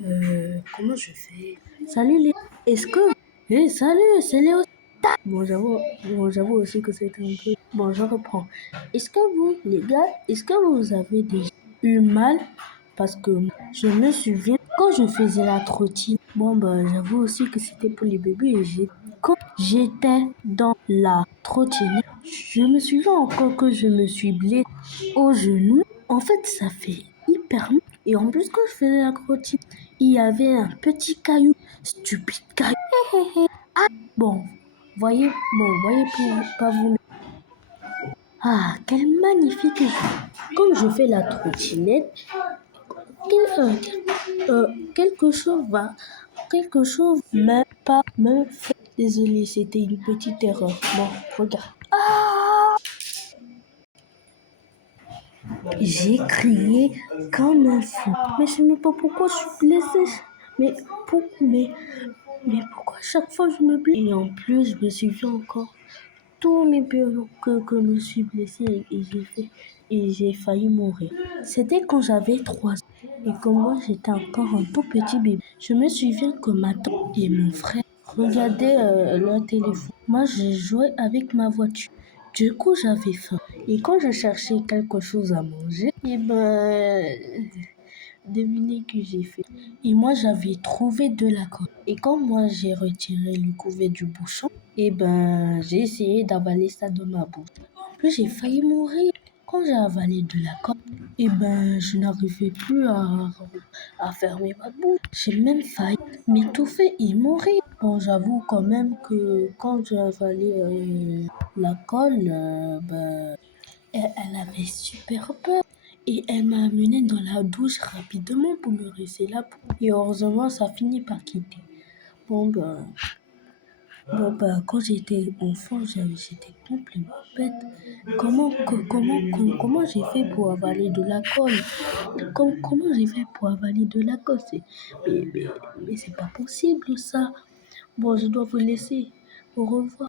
Comment je fais? Salut les... Est-ce que... salut, c'est Léo. Bon, j'avoue aussi que c'est un peu... Bon, je reprends. Est-ce que vous, les gars, est-ce que vous avez déjà eu mal? Parce que je me souviens, quand je faisais la trottine, bon, bah, j'avoue aussi que c'était pour les bébés. Quand j'étais dans la trottinette, je me souviens encore que je me suis blessée au genou. En fait, ça fait hyper mal. Et en plus, quand je faisais la trottinette, il y avait un petit caillou, stupide caillou. Bon, voyez pour pas vous. Ah, quel magnifique jeu. Comme je fais la trottinette, quel- euh, quelque chose va, quelque chose même pas me fait. Désolé, c'était une petite erreur. Bon, regarde. J'ai crié comme un fou. Mais je ne sais pas pourquoi je suis blessée. Mais, mais pourquoi chaque fois je me blesse? Et en plus, je me souviens encore tous mes périodes que je me suis blessée et j'ai failli mourir. C'était quand j'avais 3 ans et que moi j'étais encore un tout petit bébé. Je me souviens que ma tante et mon frère regardaient leur téléphone. Moi, je jouais avec ma voiture. Du coup, j'avais faim. Et quand je cherchais quelque chose à manger, et ben, devinez que j'ai fait. Et moi, j'avais trouvé de la colle. Et quand moi, j'ai retiré le couvercle du bouchon, et ben, j'ai essayé d'avaler ça dans ma bouche. En plus, j'ai failli mourir. Quand j'ai avalé de la colle, et ben, je n'arrivais plus à fermer ma bouche. J'ai même failli m'étouffer et mourir. Bon, j'avoue quand même que quand j'ai avalé la colle, ben, elle avait super peur. Et elle m'a amené dans la douche rapidement pour me rincer la peau. Et heureusement, ça finit par quitter. Bon, quand j'étais enfant, j'étais complètement bête. Comment j'ai fait pour avaler de la colle? Comment j'ai fait pour avaler de la colle? Mais c'est pas possible ça. Bon, je dois vous laisser. Au revoir.